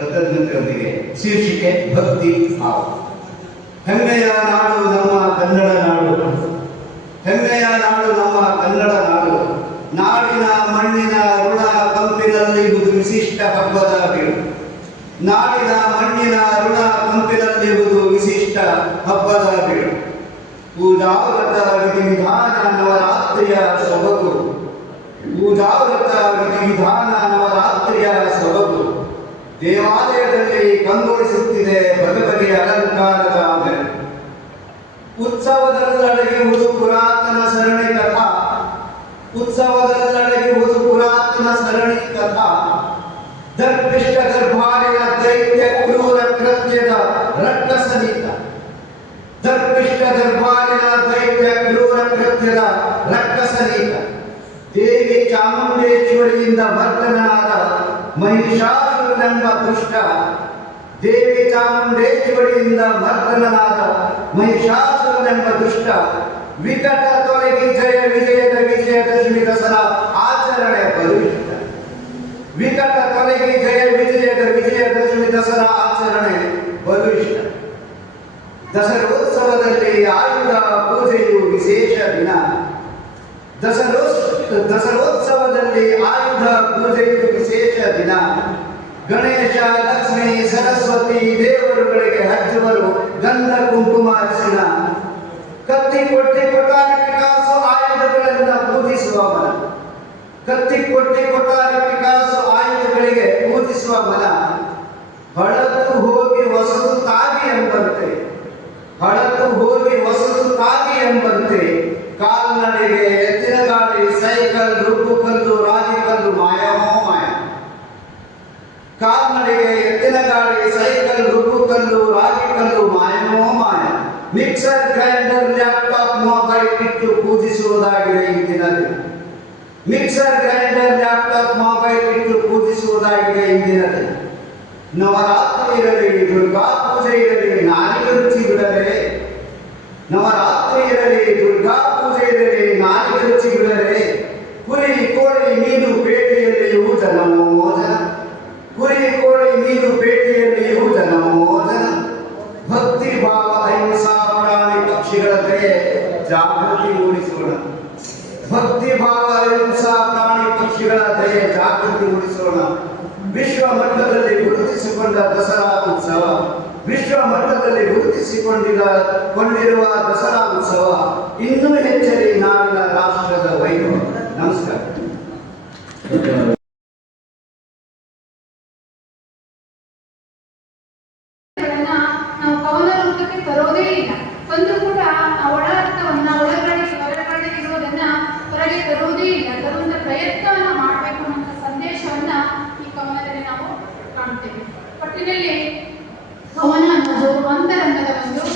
ಪದದೊಂದಿಗೆ ಶೀರ್ಷಿಕೆ ಭಕ್ತಿ ಭಾವ. ಹೆಮ್ಮೆಯ ನಾಡು ನಮ್ಮ ಕನ್ನಡ ನಾಡು. ಹೆಮ್ಮೆಯ ನಾಡು ನಮ್ಮ ಕನ್ನಡ ನಾಡು. ನಾಡಿನ ಮಣ್ಣಿನ ಋಣ ಕಂಪಿನಲ್ಲಿ ಇದು ವಿಶಿಷ್ಟ ಹಬ್ಬದ ಬೀಡು ನಾಡಿನ ಮಣ್ಣಿನ ಋಣ ಕಂಪಿನಲ್ಲಿರುವುದು ವಿಶಿಷ್ಟ ಹಬ್ಬದ ಬೀಡು ಪೂಜಾವ್ರತ ವಿಧಿವಿಧಾನ ನವರಾತ್ರಿಯ ಸೊಬಗು ಪೂಜಾವ್ರತ ವಿಧಿವಿಧಾನ ನವರಾತ್ರಿಯ ದೇವಾಲಯದಲ್ಲಿ ಕಂಗೊಳಿಸುತ್ತಿದೆ ಬಗೆ ಬಗೆಯ ಅಲಂಕಾರದ ಮೆರಗು ಉತ್ಸವದಲ್ಲಡಗಿರುವುದು ಪುರಾತನ ಸರಣಿ ಕಥಾ. ಉತ್ಸವದಲ್ಲಡಗಿರುವುದು ಪುರಾತನ ಸರಣಿ ಕಥಾ. ದರ್ಪಿಷ್ಟ ಗರ್ಭಾರಿನ ದೈತ್ಯ ಕ್ರೂರ ಕೃತ್ಯದ ರಕ್ಕಸನೀತ ದರ್ಪಿಷ್ಟ ಗರ್ಭಾರಿನ ದೈತ್ಯ ಕ್ರೂರ ಕೃತ್ಯದ ರಕ್ಕಸನೀತ ದೇವಿ ಚಾಮುಂಡೇಶ್ವರಿಯಿಂದ ಮರ್ದನಾದ ಮಹಿಷಾಸುರನೆಂಬ ದುಷ್ಟ ದೇವಿ ಚಾಮುಂಡೇಶ್ವರಿಯಿಂದ ಮರ್ದನಾದ ಮಹಿಷಾಸುರನೆಂಬ ದುಷ್ಟ ವಿಕಟ ತೊಲಗಿ ಜಯ ವಿಜಯದ ವಿಜಯದಶಮಿ ದಸರಾ ಆಚರಣೆ ಬರುವಿಷ್ಟ ವಿಕಟ ತೊಲಗಿ ಜಯ ವಿಜಯದ ವಿಜಯದಶಮಿ ದಸರಾ ಆಚರಣೆ ಬಲು ಇಷ್ಟ ದಸರೋತ್ಸವದಲ್ಲಿ ಆಯುಧ ಪೂಜೆಯು ವಿಶೇಷ ದಿನ ದಸರೋತ್ಸ ದಸರೋತ್ಸವದಲ್ಲಿ ಆಯುಧ ಪೂಜೆಯು ವಿಶೇಷ ದಿನ ಗಣೇಶ, ಲಕ್ಷ್ಮಿ, ಸರಸ್ವತಿ ದೇವರುಗಳಿಗೆ ಹಚ್ಚುವರು, ಗಂಧ ಕುಂಕುಮ ಅರಿಶಿನ ಕತ್ತಿ ಕೊಟ್ಟಿ ಕೊಟ್ಟಾರಿ ಪಿಕಾಸು ಆಯುಧಗಳಿಂದ ಪೂಜಿಸುವ ಮನ ಕತ್ತಿ ಕೊಟ್ಟಿ ಕೊಟ್ಟಾರಿ ಆಯುಧಗಳಿಗೆ ಪೂಜಿಸುವ ಮನ ಹೊಳತು ಹೋಗಿ ಹೊಸದು ತಾಗಿ ಎಂಬಂತೆ. ಹೊಳತು ಹೋಗಿ ಹೊಸದು ತಾಗಿ ಎಂಬಂತೆ. ಕಾಲ್ನಡೆಗೆ, ಎತ್ತಿನ ಗಾಡಿ ಸೈಕಲ್, ರುಬ್ಬು ಕಲ್ಲು ಮಿಕ್ಸರ್ ಗ್ರೈಂಡರ್ ಲ್ಯಾಪ್ಟಾಪ್ ಮೊಬೈಲ್ ಇಟ್ಟು ಪೂಜಿಸುವುದಾಗಿದೆ ಈ ದಿನದಲ್ಲಿ ಮಿಕ್ಸರ್ ಗ್ರೈಂಡರ್ ಲ್ಯಾಪ್ಟಾಪ್ ಮೊಬೈಲ್ ಇಟ್ಟು ಪೂಜಿಸುವುದಾಗಿದೆ ಈ ದಿನದಲ್ಲಿ ನವರಾತ್ರಿ ಇರಲಿ ದುರ್ಗಾ ಭಕ್ತಿ ಭಾವ ಹಿಂಸಾ ಪ್ರಾಣಿ ಪಕ್ಷಿಗಳ ದಯೆ ಜಾಗೃತಿ ಮೂಡಿಸೋಣ ವಿಶ್ವ ಮಟ್ಟದಲ್ಲಿ ಗುರುತಿಸಿಕೊಂಡ ದಸರಾ ಉತ್ಸವ. ವಿಶ್ವ ಮಟ್ಟದಲ್ಲಿ ಗುರುತಿಸಿಕೊಂಡಿದ ಕೊಂಡಿರುವ ದಸರಾ ಉತ್ಸವ ಇನ್ನೂ ಹೆಚ್ಚಲಿ ಒಟ್ಟಿನಲ್ಲಿ ಕವನ ಅನ್ನೋದು ಅಂತರಂಗದ ಒಂದು